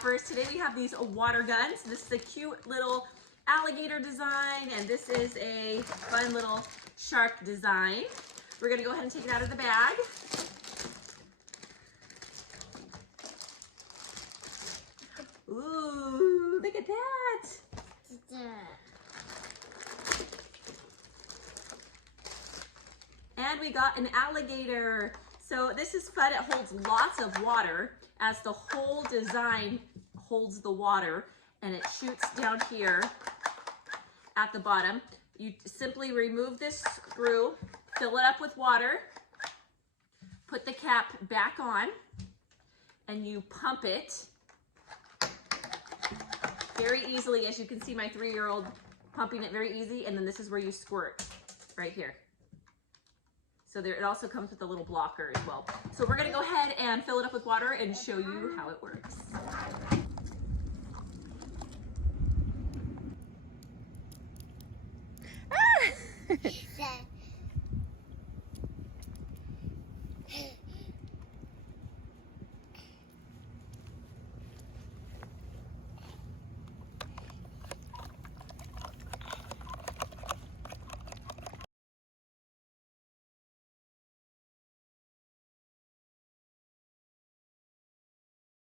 shoppers. Today we have these water guns. This is a cute little alligator design, and this is a fun little shark design. We're gonna go ahead and take it out of the bag. Ooh, look at that. And we got an alligator. So this is fun. It holds lots of water, as the whole design holds the water, and it shoots down here at the bottom. You simply remove this screw, fill it up with water, put the cap back on, and you pump it very easily. As you can see, my 3-year-old pumping it very easy, and then this is where you squirt, right here. So there, it also comes with a little blocker as well. So we're gonna go ahead and fill it up with water and show you how it works.